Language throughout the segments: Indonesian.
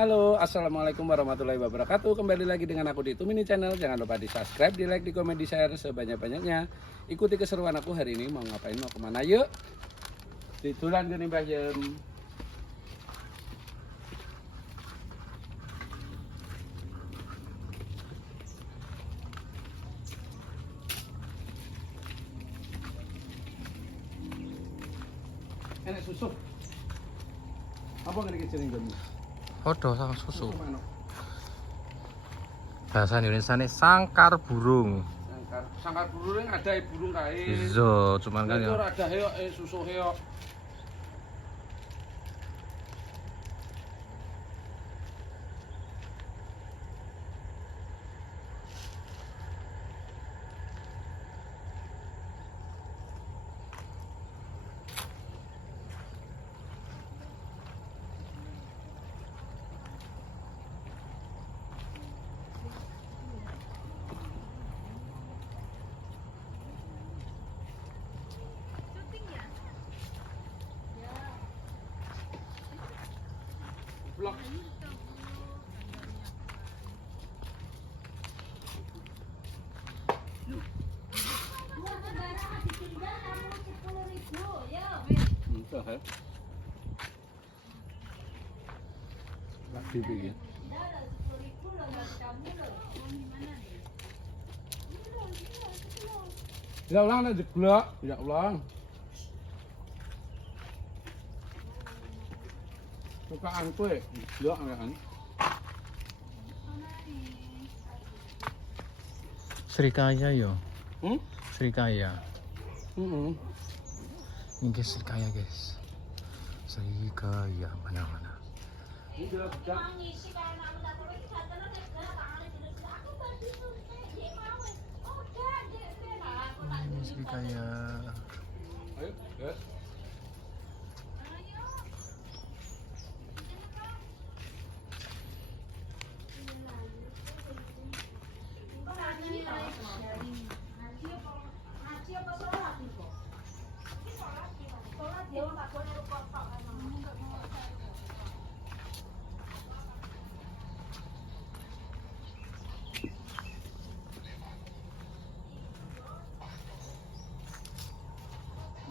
Halo, assalamualaikum warahmatullahi wabarakatuh. Kembali lagi dengan aku di Tumini Channel. Jangan lupa di subscribe, di like, di komen, di share sebanyak-banyaknya. Ikuti keseruan aku hari ini. Mau ngapain, mau kemana? Yuk. Titulan gini Mbah Jem. Enak susu. Apa ngene iki jeneng gini? Podo sang susu. Bahasa Indonesia nih sangkar burung. Sangkar burung ada burung kae. Iya, cuman kan ya. Ora ada heok susu heok. Blok. Entah ya. Lagi begini. Ya ulang nih jeglok, ya ulang. Sukaan kue, jeglok kan. Srikaya yo. Hmm? Srikaya. Heeh. Ini guys Srikaya guys. Srikaya mana-mana. Ini Srikaya. Ayo, ya.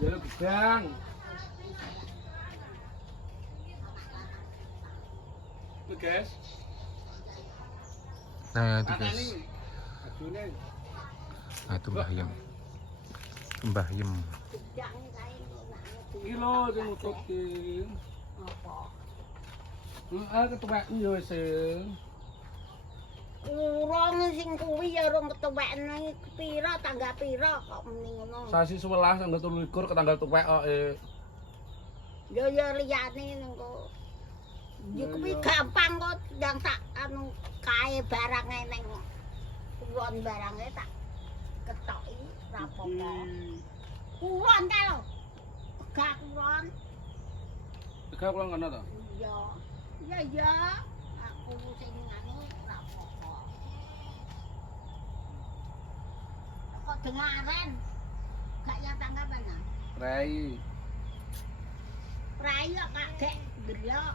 Jaluk gedang. Tuh guys. Nah itu guys. Anane. Adune. Nah itu Mbah Yem. Mbah Yem. Iki lho sing nutup ki. Apa? Heeh, ketuwek yo wis. Urung sing kuwi ya urung ketuwekne pira tanggal pira kok muni ngono. Sasi 11 tanggal 23 ke tanggal tuwek kok. Ya liyane nengko. Ya kuwi gampang kok ndang tak anu kae barange ning kulon barange tak ketoki rapopo. Kulon ta lho. Gak kulon. Tegak kula ngono to. Iya. Iya ya. Aku sing anu rapopo. Kok dengaren. Gak ya tanggal mana? Rai. Rai kok gak delok.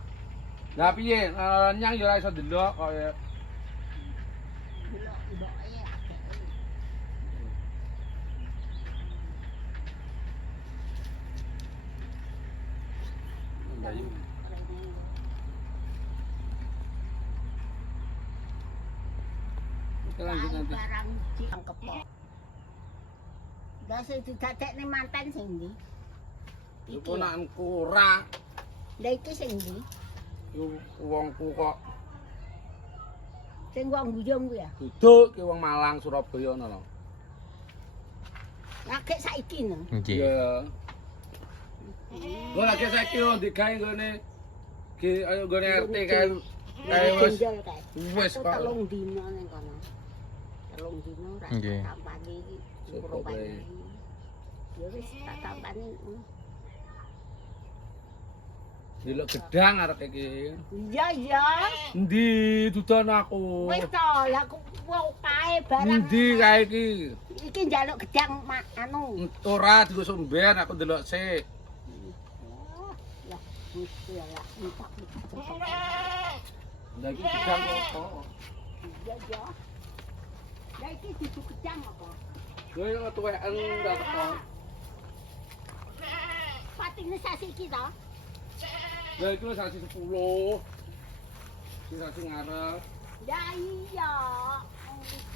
Lah piye? Nyang yo ora iso ndelok kok ya. Delok mboke akeh. Bayu. Kita lanjut nanti. Barang ditangkep kok. Lah sing didadekne manten sing ndi? Iku ponakku ora. Lah iki sing ndi? Iku wongku kok. Sing wong Buyung kuwi ya. Duduk ki wong Malang Surabaya ngono lho. Lah gek saiki no. Nggih. Iya. Ora lagi saiki yo digawe nggone ki ayo nggone RT kae kae wis Genjol kae. wis Aku kok. 3 dina ning kono. 3 dina ra Nggih. tampani iki. Sopo bae. Ya wis tak tampani. Delok gedang arek iki. Iya ya. Endi dudan aku? Wis to, lah aku wong kae barang. Endi kae iki? Iki njaluk gedang anu. Ora digo somben aku ndelok sik. Lah, mesti ya entak. Lah iki gedang apa? Iya ya. Lah iki dudu gedang apa? Yo yo tuwekan ndak teko. Patine sasi iki to. Lah iku sasi 10. Sing sasi ngarep. Ya iya.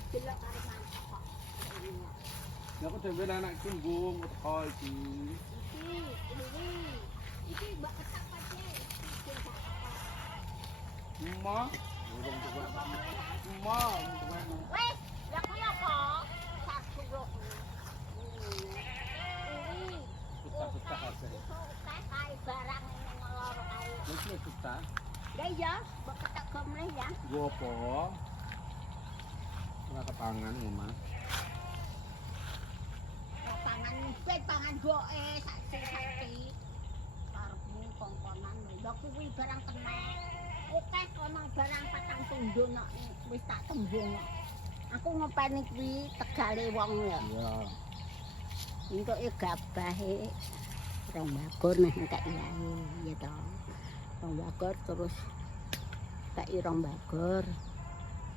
Delok karo mantap kok. Ya aku dhewe anak kumbung teko iki. Iki mbak ketak pace. Ma, urung tuwek. Ma, tuwek. Wes, lah kuwi apa? Satu rok. Pecah-pecah aja. Kae barang ngelor kae. Wis pecah. Ya iya, mbak ketak gemle ya. Gua apa? Ora kepangan Mas. Pangan nyipet, pangan doe, saksi-saksi. Karepmu kongkonan lho kuwi barang kenek. Oke kono barang patang tundun kok wis tak tembung kok. Aku ngopeni kuwi tegale wong ya. Iya. Entuke gabahe rong bagor nek entek ilahe ya to. Rong bagor terus tak rong bagor.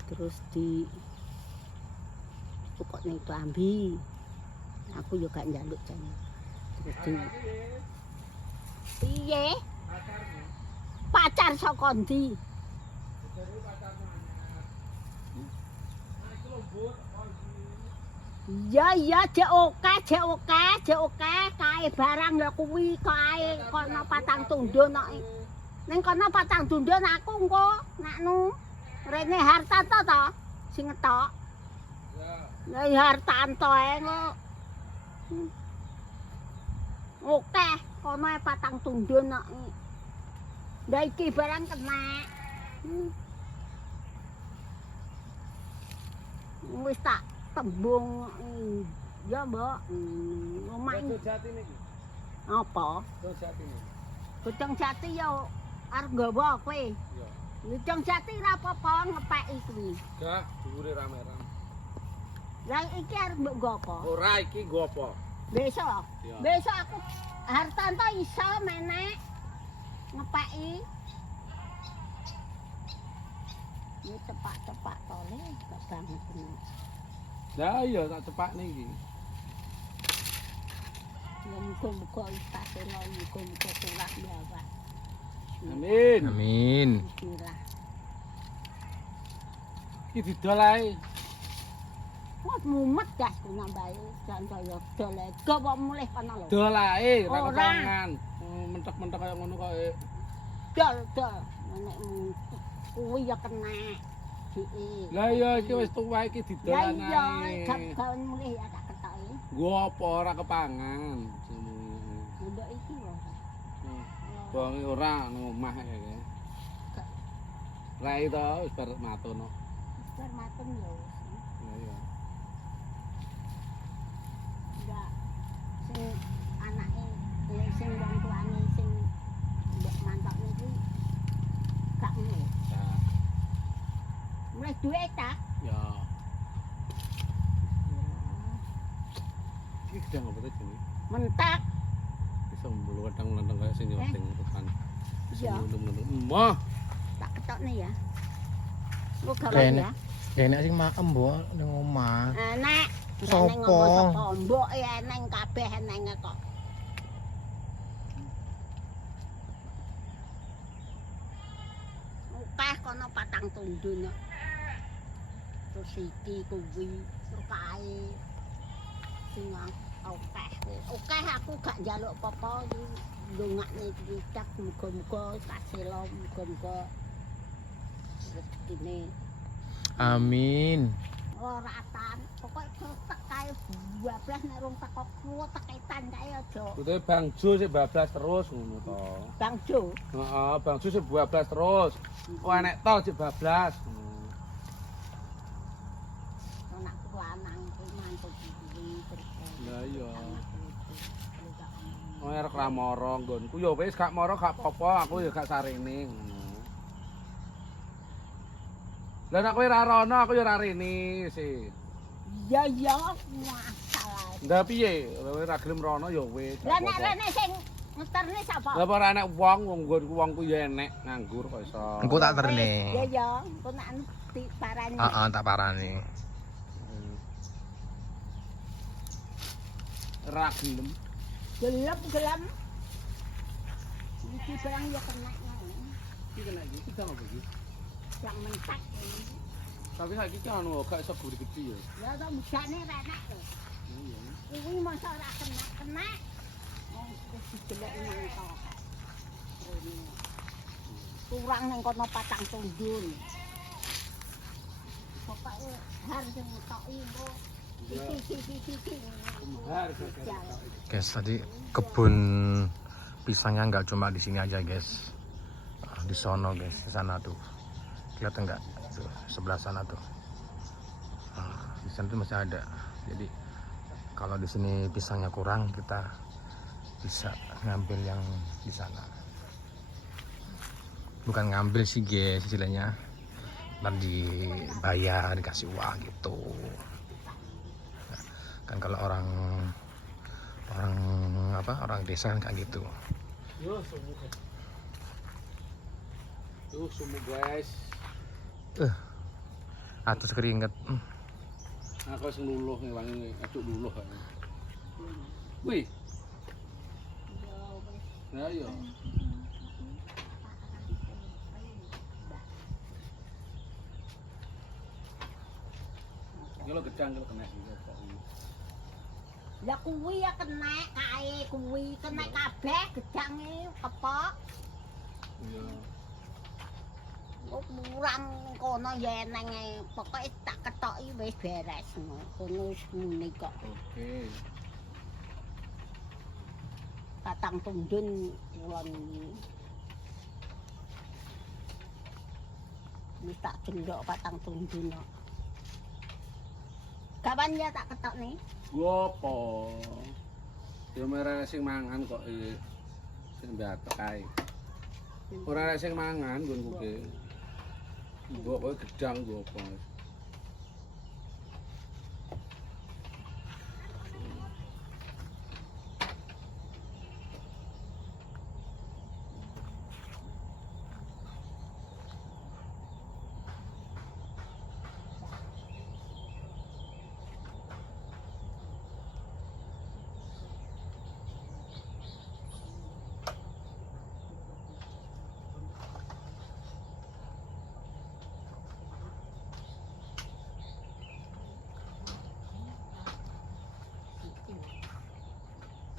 Terus di pokoknya itu ambi. Aku yo gak njaluk jane. Terus di piye? Pacar saka ndi? Iya, jek oke, kae barang lho kuwi kae kono patang tundun kok. Ning kono patang tundun aku engko naknu rene Hartanto to sing ngetok. Ya. Lah Hartanto ae kok. Oke, kono patang tundun kok. Lah iki barang kena. Wis tak tembung ya mbok omah Jati niki. apa Terus jati niki. Gudang Jati ya arep nggawa kowe Iya. Gudang Jati ra apa-apa ngepeki kuwi Gak, dhuwure rame-rame. lah iki arep mbok nggo apa Ora iki nggo apa? besok Iya. besok aku Hartanto iso menek ngepeki ya cepak-cepak tole gak banget Lah iya tak cepakne iki. ya muga-muga istasena muga-muga turah bawa Amin. Amin. bismillah Iki didol ae. wah mumet gas nambahi jan kaya dol gawa mulih kana lho Dol ae, ora Ora. kepangan. Mentek-mentek kaya ngono kok. dol nek kuwi ya kena dike Lah iya iki wis tuwa iki didolan lah ae. iya gawe mulih ya tak ketoki Nggo apa ora kepangan. ndok iki lho Wong ora nang omah iki. Rai to wis bar matono. bar maten yo Lah iya. ndak sing anake sing wong tuane sing mbok mantok niku gak mulih Nah, mulih duwe ta ya. Iki gedang apa to jenenge? mentak Iso mbluweteng-lenteng kaya sing sing depan. iya Mah, tak ketokne ya lu gawe Kene. ya Enak sing maem, Mbok, ning omah. enek Sopo? mbok ya eneng kabeh eneng kok Ukeh kono patang tundun kok. Terus iki kuwi terus kae sing akeh. Ukeh aku gak njaluk apa-apa ndongakne iki cak muga-muga kaselo muga-muga rezekine Amin. ora atan. Pokoke kretek kae 12 nek rong teko kuwo teketan kae aja. kuwi Bang Jo sik bablas terus ngono to. Bang Jo. Heeh, Bang Jo sik bablas terus. Kok enek tol sik bablas. Anakku lanang kuwi mantuk iki terus. Lah iya. Oh arek ra mara nggonku ya wis gak mara gak apa-apa, aku ya gak sarene ngono. Lah nek kowe ra rono aku ya ra rene sih. Ya ya masalah. Ndak piye, kowe ra gelem rono ya wis. Lah nek rene sing Ngeterne sapa? Lah ora enek wong wongku ya enek nganggur kok iso. Engko tak terne. Ya ya, engko nak diparani. Heeh, tak parani. Ra gelem. Gelem. Iki barang ya kena ngono. Iki kena iki kita ngopo iki? Yang mentak ini. Tapi saiki kan anu gak iso gede ya. Ya to mujane ra enak. Iya. Kuwi masa ora kena. Wong wis dijeleki nang kok. Kurang ning kono 4 tundun. Pokoke harus ngetoki engko. Iki. Guys, tadi kebun pisangnya nggak cuma di sini aja, guys. Di sono, guys, di sana tuh. Kelihatan nggak? Tuh, sebelah sana tuh. Di sana tuh masih ada. Jadi kalau di sini pisangnya kurang, kita bisa ngambil yang di sana. Bukan ngambil sih, guys, istilahnya. Ntar dibayar, dikasih uang gitu. Kan kalau orang desa kan kayak gitu. Yo sumu. Tuh sumu guys. Atus keringet. Aku sing luluh ngewangi acuk luluh kan. Wih. Nah yo. Kalau gedang kalau kena gitu. Lah kuwi ya kena kae kuwi kena kabeh gedange kepok. Iya. Kok murang ning kono ya enenge pokoke tak ketoki wis beres ngono muni kok. Oke. Patang tundun kulon iki. Wis tak gendok patang tundun kok. Kapan ya tak ketokne? Gopo. Ya merek sing mangan kok sing mbatek kae. Ora arek sing mangan nggonku ki. Mbok kowe gedang gopo.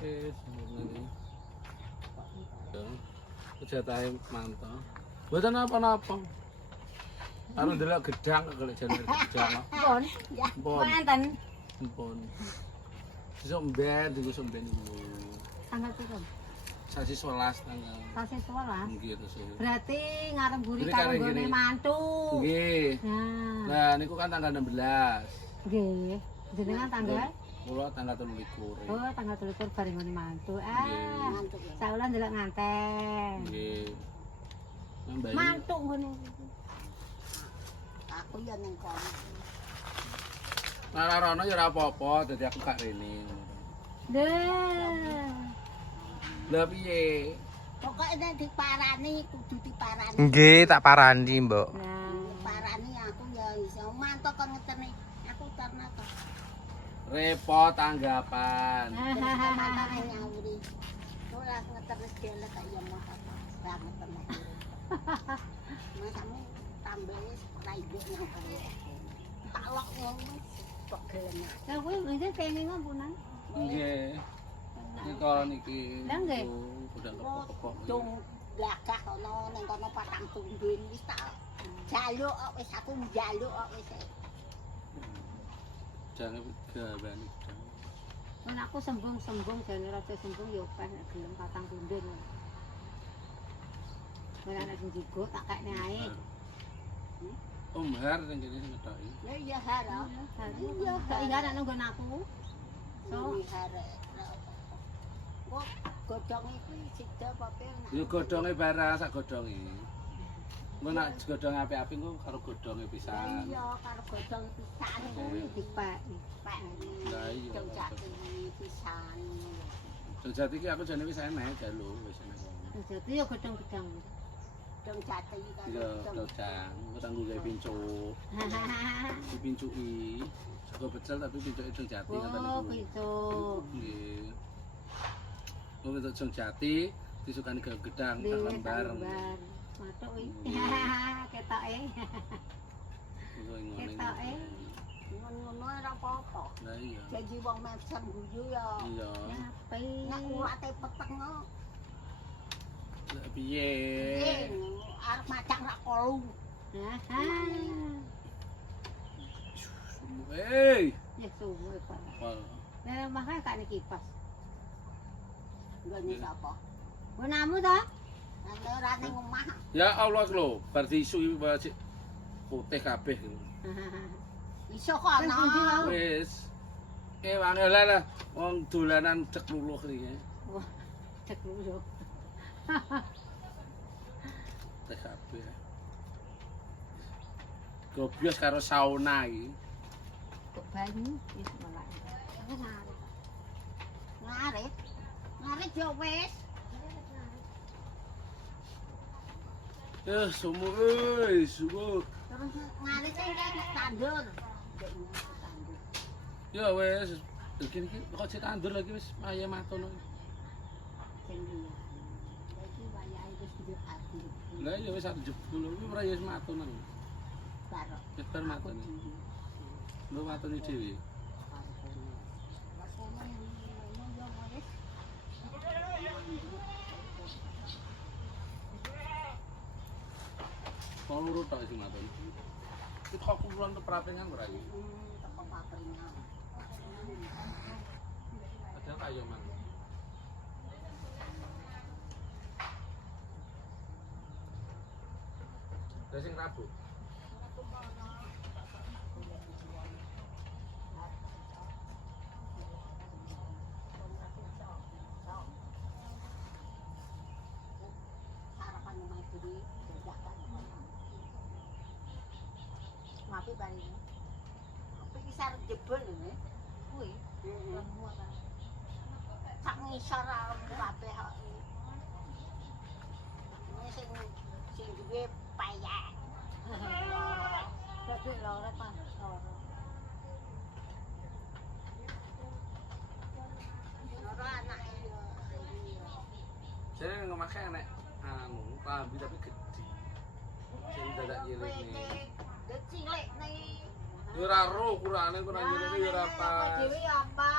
Sebenarnya kejatahe mantap. Mboten napa-napa. Anu ndelok gedang kok golek jalur gedang. Pun, ya. Pun. Wonten. Ampun. Sesuk mben diku sampeyan niku. Tanggal piro? Sasi 11 tanggal. Sasi 11. Nggih to sih. Berarti ngarep buri Buri karo karo nggone gini. mantu. Nggih. Nah, Lah niku kan tanggal 16. nggih. Jenengan tanggal? Kula tanggal 23. Oh, tanggal 23 bareng nggone mantu. Nggih. Saulan ndelok nganten. Nggih. Mbak. Mantu ngono. Aku ya ning kono. Ora rono ya ora apa-apa, dadi aku gak rene. Deh. Lah piye? Pokoke nek diparani kudu diparani. Nggih, tak parani, Mbok. Nah, parani aku ya iso mantuk kon ngeteni. Aku karena kok. Repot tanggapan. Hahaha nyawuri. Ora ngeteni dele kaya ya mau apa. Ora ngeteni. Masamu tambahe raide nang kene. Tak lok ngono kok gelem. Lah kuwi mesti pengen ngomponan. Nggih. Niko niki. Lah nggih. Udah kepok-kepok. Cung gagah ana ning kono patang tundun wis tak jaluk kok wis aku njaluk kok wis. Jangan gawani. Men aku sembung-sembung jane raja sembung ya ben gelem patang tundun. Ora ana sing jigo tak kakne ae. Om Har sing kene sing ngetoki. Ya iya har. Iya, kok ingat ana nggon aku. So har. Kok godhong iki sida apa pirang? Yo godhonge barang sak godhonge. Engko nak godhong apik-apik engko karo godhonge pisan. Iya, karo godhong pisan kuwi dipek. Pek. Lah iya. Jauh jatuh pisan. Jati iki aku jane wis enek jalu wis enek. Jadi ya gedang-gedang. Gedang jati kan. Iya, gedang. Engko tanggo gawe pincu. Dipincuki. Sego pecel tapi pincuke gedang jati ngoten Oh, niku. gitu. Nggih. Oh, gedang jati disukani gawe gedang tak lembar. Matuk iki. Ketoke. Ketoke. Ngono ora apa-apa. Lah iya. Janji wong mesem guyu ya. Iya. Tapi nek urate peteng kok. Lah piye? Arep macak rak kolu. Hei. Ya suwe Pak. Wah. Lah makane kan kipas. Nggone sapa? Gunamu to? Nek ora ning omah. Ya Allah lho, bar diisu iki wajib putih kabeh. Iso kok ana. Wis. Wangel lah wong dolanan cek luluh iki. Wah, cek dulu. Teh kabeh. Gobios karo sauna iki. Kok banyu wis malah. Ngarit. Ngarit yo wis. Sumur euy, sumur. Terus ngarit nek tandur. Ya wis, iki kok cek tandur lagi wis ayam matono. Sing dia. Iki wayahe wis duwe ati. Lah ya wis arep jebul iki ora ya wis matonan. Karo. Wis bar matonan. Lho matone dhewe. Kalau urut tak sing matonan. Iki kok kumpulan keperapengan ora iki? Teko papringan. Padahal kayo man. Lah sing Rabu. Sarapan omah dhewe jajakan. Ngapi bari. Apa iki sarep jebol lho. Kuwi. Sak ngisor arep kabeh kok. Ini sing duwe payak. Dadi lore kan. Ora anake yo. Saya ngomake enek anu, lambi tapi gede. Sing dadak nyilene. Dadi cilik nih. Ya ora ro ukurane kok nang ngene ya ora pas. Dhewe apa?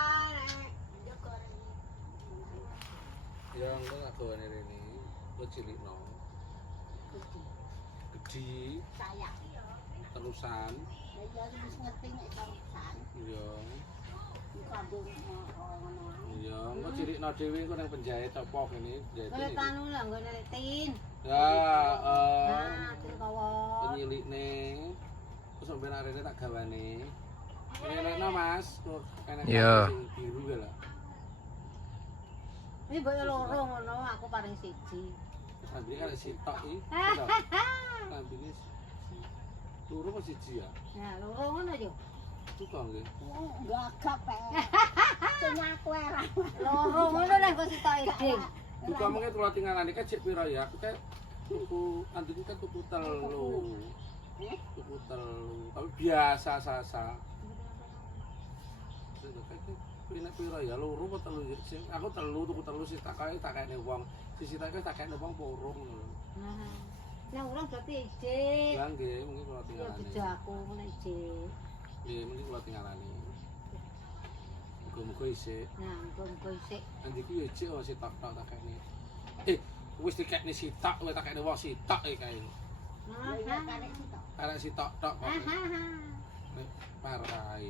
Ya engko tak gawane rene. Kok cilikno. Gede Saya. terusan. Ya wis ngerti nek terusan. Iya. Kandung ngono. Iya, engko cilikno dhewe engko nang penjahit apa kene jahit Oleh ini. tanu lah nggone tin. Ya, Nah, tin kawon. penyilikne. Terus sampe nang rene tak gawane. Rene Mas, kok enek Iya. sing biru ya lah. Ini mbok loro ngono, aku paling siji. Sambil kan sitok iki. Sambil loro apa siji ya? Nah, loro ngono yo. Suka nggih. Gagap pe. Sing aku era. Loro ngono lah kok sitok iki. Duka mungkin kalau tinggalan ini kan cek piro ya, aku kan tuku, antuku kan tuku telu, tapi biasa sasa. Ini piro ya, loro apa telu, aku telu, tuku telu sih tak kayak wong, sisi tak kayak wong porong. Nah, urang berarti ijik. Bilang gak, mungkin kalau Ya tinggalan ini. bejaku ngono ijik. Iya, mungkin kalau tinggalan ini. Muka-muka isi. Nah, muga-muga isik. Nanti ku ya cek, si tak-tak tak kayak ini. Wis dikek nih sitak, wis tak kayak wong sitak kayak ini. Nah, ya karek sitok. Karena sitak tok kok. Nek parai,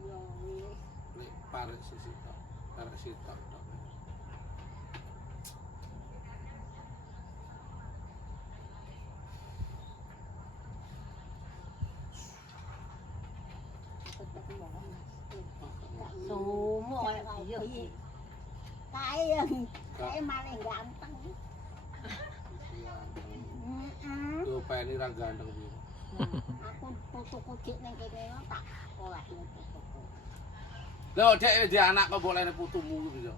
Yo wis. nek parai si sitak, karena sitak tok. Sumo kaya iya. Kae maling ganteng. Tuh pengen ra ganteng piye. Aku tuku dik ning kene tak oleh tuku. Lho dek di anak kok boleh putumu gitu.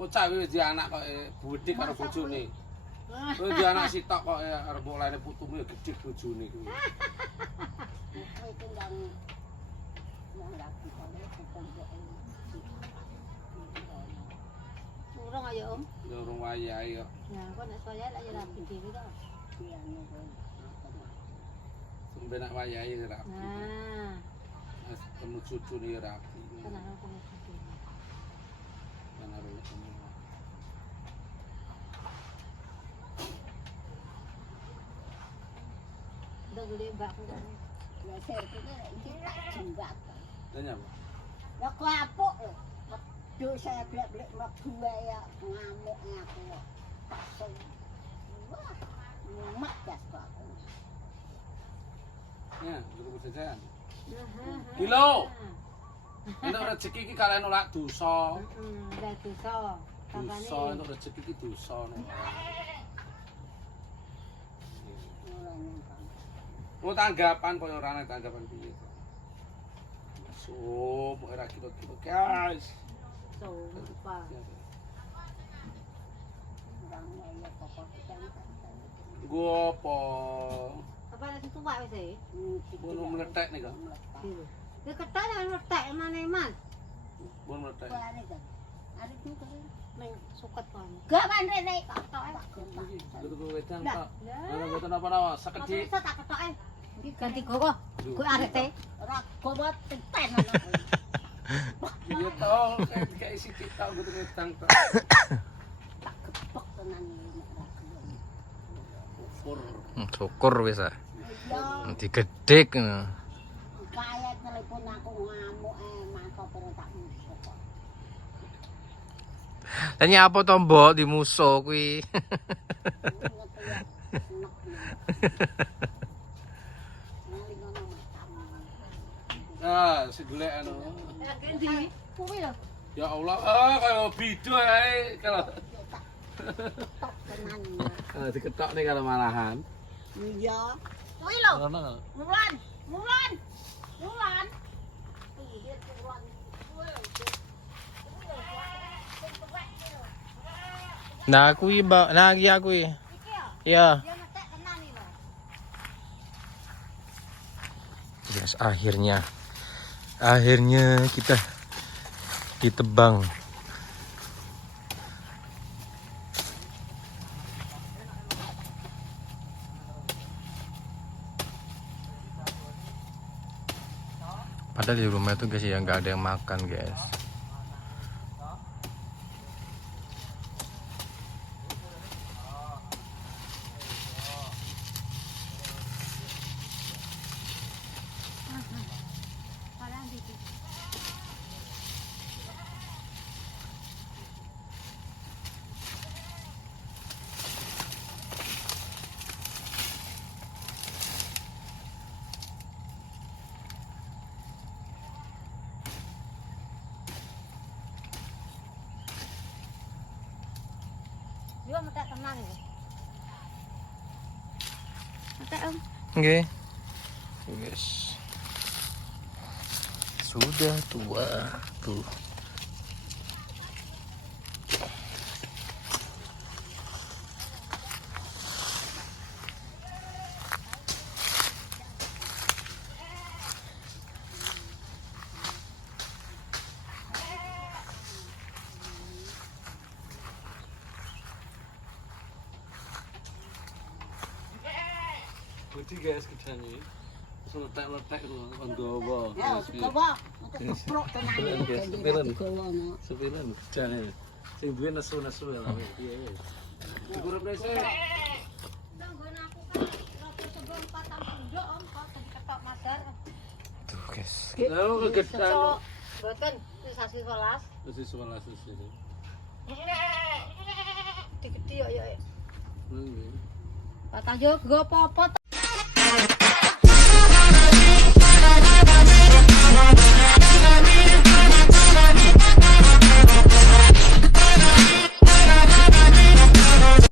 Kok cawe di anak kok budik karo bojone. Kowe di anak sitok kok arep boleh putumu ya gedhe bojone kuwi. Itu ndang lagi Urung ayo Om. Ya urung wayahe kok. Ya kok nek saya lek ya rapi dhewe to. Iya niku. Sampe nak wayahe rapi. Nah, Temu cucune rapi. tenan aku ngerti. Kan arep ketemu. Udah gede mbakku kan. Ya serkene iki tak jembat. Lah nyapa? Ya kapuk lho. Aduh saya blek-blek mlebu ya ngamuk aku. Pasung. Wah, mumet gas kok aku. Ya, guru jajan. Kilo. Entuk rezeki iki kalian nolak dosa. Udah dosa. Dosa entuk rezeki iki dosa. Oh tanggapan koyo ora ana tanggapan piye. So, ora kilo-kilo guys. Sumpah. Gua apa? Apa nek tuwak wis e? Bono meletek nih kan? Dia ketok nang meletek mana Mas? Bono meletek. Ada tu kan. Nang suket kan. Gak kan rene ketok e. Lu tuh wedan kok. Ana mboten apa-apa, sakedhik. Bisa tak ketok e. Ganti gowo. Kuwi arek te. Ora gowo tenten ana. Iya tau, kayak isi kita gitu wedan kok. Tak kepok tenan iki. Fur. Syukur wis ah. Ya, Digedhek. kaya telepon aku ngamuk mangko perlu tak musuh kok. Tanya apa to mbok di musuh kuwi? Ah, si golek anu. Endi? Kuwi lho. Ya Allah, kayak bidu ae kalau Tok tenan. diketok nih kalau malahan. Iya. Kuwi lho. Ono. Mulan. Mulan. Mulan. Iya, Mulan. Nah kuwi mbak, nah iya kuwi. Iki ya. Iya. Dia ngetek tenan iki lho. Yes, akhirnya kita ditebang. Padahal di rumah itu guys ya nggak ada yang makan guys. Parang dikit. Dia metek tenan iki. Metek Om. Oke. Guys. Sudah tua tuh. Budi guys kerjanya. Terus letek-letek tuh kan gowo. Ya, coba untuk keprok tenan iki. Sepilan. Gowono. Sepilan kerjanya. Sing duwe nesu-nesu ya tapi piye wis. Dikurep dhisik. Ndang nggon aku kan rada sebelum patang punduk Om kok diketok madar. Tuh guys. Lalu kegedan. Mboten sasi 11. Wis 11 wis ini. Digedi yo yo. Nggih. Patang yo go apa-apa